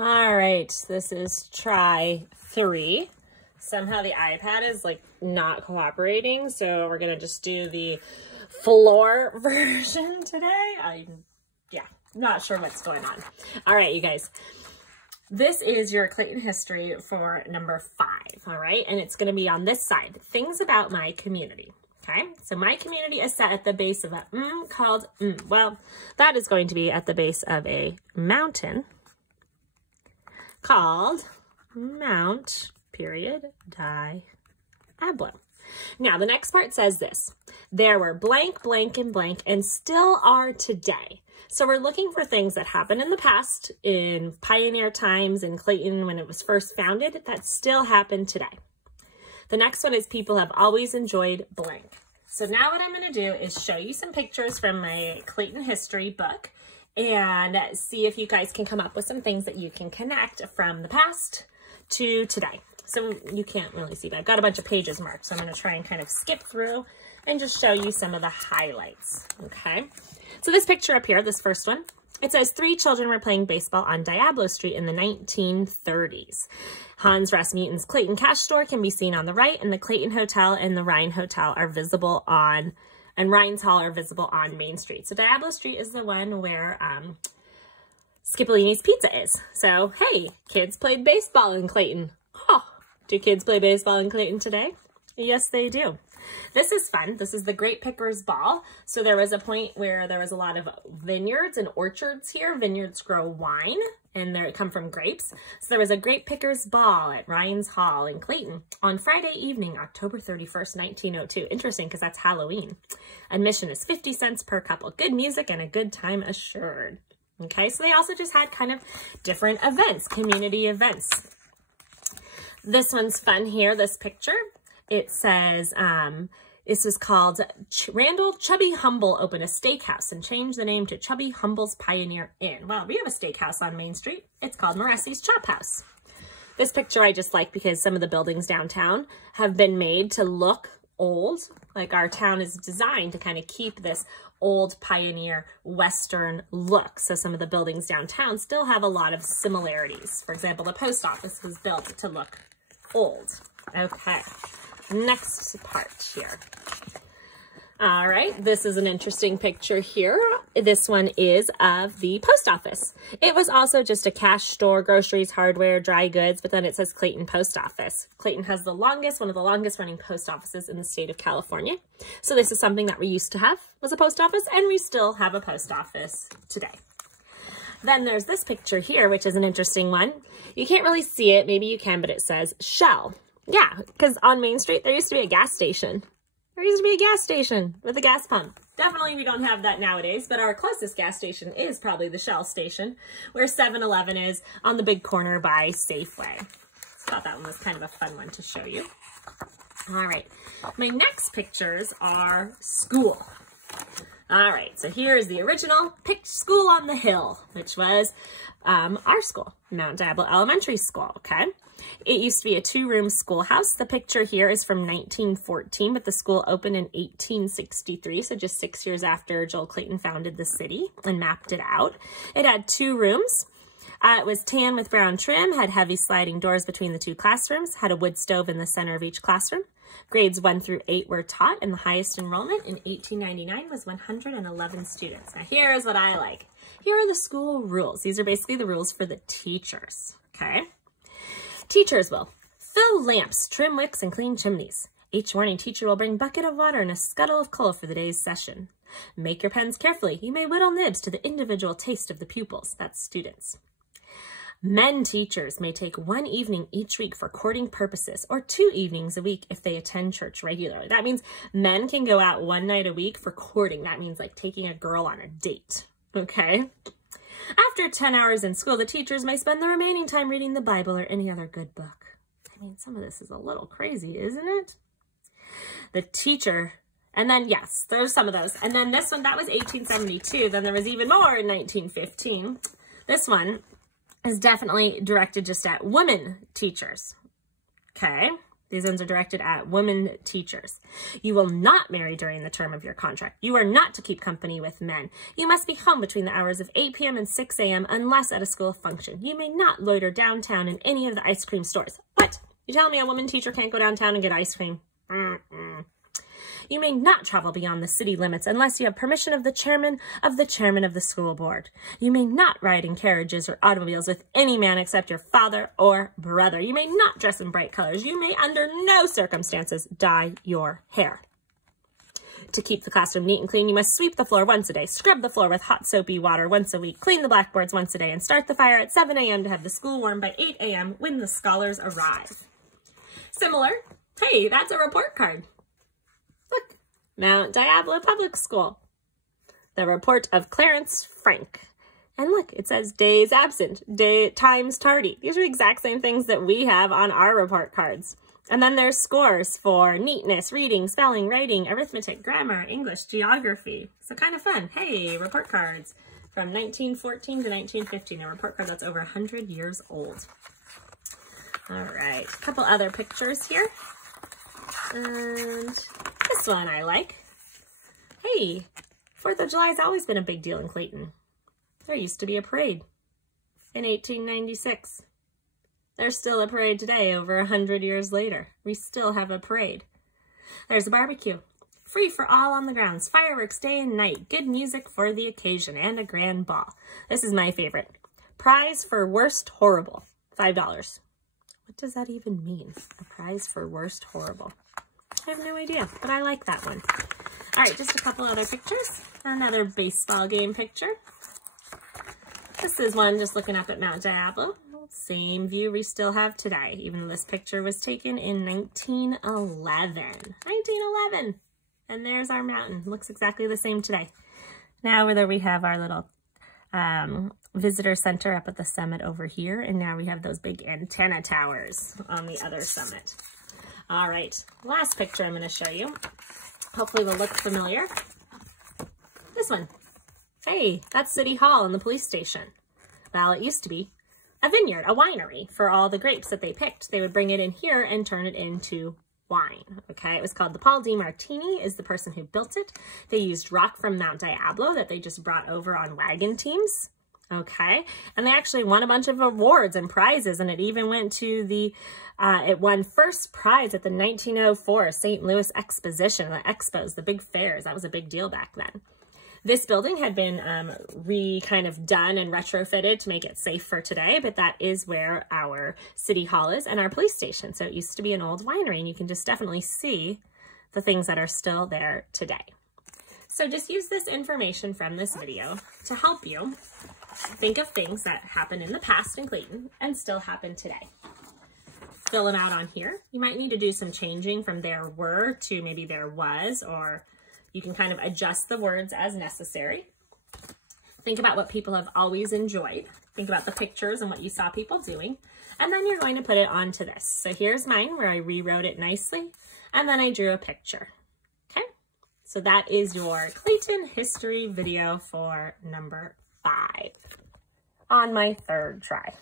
All right, this is try 3. Somehow the iPad is like not cooperating, so we're gonna just do the floor version today. I'm not sure what's going on. All right, you guys. This is your Clayton history for number 5, all right? And it's gonna be on this side, things about my community. Okay, so my community is set at the base of a called, well, that is going to be at the base of a mountain called Mount, Diablo. Now, the next part says this. There were blank, blank, and blank, and still are today. So we're looking for things that happened in the past, in pioneer times, in Clayton when it was first founded, that still happen today. The next one is people have always enjoyed blank. So now what I'm going to do is show you some pictures from my Clayton history book and see if you guys can come up with some things that you can connect from the past to today. So you can't really see, but I've got a bunch of pages marked, so I'm going to try and kind of skip through and just show you some of the highlights, okay? So this picture up here, this first one, it says 3 children were playing baseball on Diablo Street in the 1930s. Hans Rasmussen's Clayton Cash Store can be seen on the right, and the Clayton Hotel and the Rhine Hotel are visible on, and Rhine's Hall are visible on Main Street. So Diablo Street is the one where Scipollini's Pizza is. So, hey, kids played baseball in Clayton. Oh, do kids play baseball in Clayton today? Yes, they do. This is fun. This is the Grape Pickers Ball. So there was a point where there was a lot of vineyards and orchards here. Vineyards grow wine and they come from grapes. So there was a Grape Pickers Ball at Ryan's Hall in Clayton on Friday evening, October 31st, 1902. Interesting because that's Halloween. Admission is 50 cents per couple. Good music and a good time assured. Okay, so they also just had kind of different events, community events. This one's fun here, this picture. It says, this is called Randall Chubby Humble opened a steakhouse and changed the name to Chubby Humble's Pioneer Inn. Well, we have a steakhouse on Main Street. It's called Moressi's Chop House. This picture I just like because some of the buildings downtown have been made to look old. Like our town is designed to kind of keep this old pioneer Western look. So some of the buildings downtown still have a lot of similarities. For example, the post office was built to look old. Okay. Next part here. All right, this is an interesting picture here. This one is of the post office. It was also just a cash store, groceries, hardware, dry goods, but then it says Clayton Post Office. Clayton has the longest, one of the longest running post offices in the state of California. So this is something that we used to have, was a post office, and we still have a post office today. Then there's this picture here, which is an interesting one. You can't really see it, maybe you can, but it says Shell. Yeah, because on Main Street, there used to be a gas station. There used to be a gas station with a gas pump. Definitely we don't have that nowadays, but our closest gas station is probably the Shell station, where 7-Eleven is on the big corner by Safeway. So I thought that one was kind of a fun one to show you. All right, my next pictures are school. All right, so here is the original school on the hill, which was our school, Mount Diablo Elementary School, okay? It used to be a 2-room schoolhouse. The picture here is from 1914, but the school opened in 1863, so just 6 years after Joel Clayton founded the city and mapped it out. It had 2 rooms. It was tan with brown trim, had heavy sliding doors between the 2 classrooms, had a wood stove in the center of each classroom. Grades 1 through 8 were taught, and the highest enrollment in 1899 was 111 students. Now here is what I like. Here are the school rules. These are basically the rules for the teachers, okay? Teachers will fill lamps, trim wicks, and clean chimneys. Each morning, teacher will bring bucket of water and a scuttle of coal for the day's session. Make your pens carefully. You may whittle nibs to the individual taste of the pupils. That's students. Men teachers may take 1 evening each week for courting purposes, or 2 evenings a week if they attend church regularly. That means men can go out 1 night a week for courting. That means like taking a girl on a date, okay? After 10 hours in school, the teachers may spend the remaining time reading the Bible or any other good book. I mean, some of this is a little crazy, isn't it? The teacher, and then, yes, there's some of those. And then this one, that was 1872. Then there was even more in 1915. This one is definitely directed just at women teachers, okay? These ones are directed at women teachers. You will not marry during the term of your contract. You are not to keep company with men. You must be home between the hours of 8 p.m. and 6 a.m. unless at a school function. You may not loiter downtown in any of the ice cream stores. What? You telling me a woman teacher can't go downtown and get ice cream? You may not travel beyond the city limits unless you have permission of the chairman of the school board. You may not ride in carriages or automobiles with any man except your father or brother. You may not dress in bright colors. You may under no circumstances dye your hair. To keep the classroom neat and clean, you must sweep the floor once a day, scrub the floor with hot soapy water once a week, clean the blackboards once a day, and start the fire at 7 a.m. to have the school warm by 8 a.m. when the scholars arrive. Similar, hey, that's a report card. Look, Mount Diablo Public School. The report of Clarence Frank. And look, it says days absent, times tardy. These are the exact same things that we have on our report cards. And then there's scores for neatness, reading, spelling, writing, arithmetic, grammar, English, geography. So kind of fun. Hey, report cards from 1914 to 1915. A report card that's over 100 years old. All right, a couple other pictures here. And this one I like. Hey, 4th of July has always been a big deal in Clayton. There used to be a parade in 1896. There's still a parade today, over 100 years later. We still have a parade. There's a barbecue. Free for all on the grounds. Fireworks day and night. Good music for the occasion. And a grand ball. This is my favorite. Prize for worst horrible. $5. What does that even mean? A prize for worst horrible. I have no idea, but I like that one. All right, just a couple other pictures. Another baseball game picture. This is one just looking up at Mount Diablo. Same view we still have today, even though this picture was taken in 1911. 1911! And there's our mountain. Looks exactly the same today. Now we have our little visitor center up at the summit over here, and now we have those big antenna towers on the other summit. All right, last picture I'm going to show you. Hopefully will look familiar. This one. Hey, that's City Hall and the police station. Well, it used to be a vineyard, a winery. For all the grapes that they picked, they would bring it in here and turn it into wine. Okay, it was called the Paul Di Martini is the person who built it. They used rock from Mount Diablo that they just brought over on wagon teams. Okay, and they actually won a bunch of awards and prizes, and it even went to the, it won first prize at the 1904 St. Louis Exposition, the expos, the big fairs. That was a big deal back then. This building had been kind of done and retrofitted to make it safe for today, but that is where our city hall is and our police station. So it used to be an old winery, and you can just definitely see the things that are still there today. So just use this information from this video to help you think of things that happened in the past in Clayton and still happen today. Fill them out on here. You might need to do some changing from there were to maybe there was, or you can kind of adjust the words as necessary. Think about what people have always enjoyed. Think about the pictures and what you saw people doing. And then you're going to put it onto this. So here's mine where I rewrote it nicely. And then I drew a picture. Okay. So that is your Clayton history video for number 5 on my 3rd try.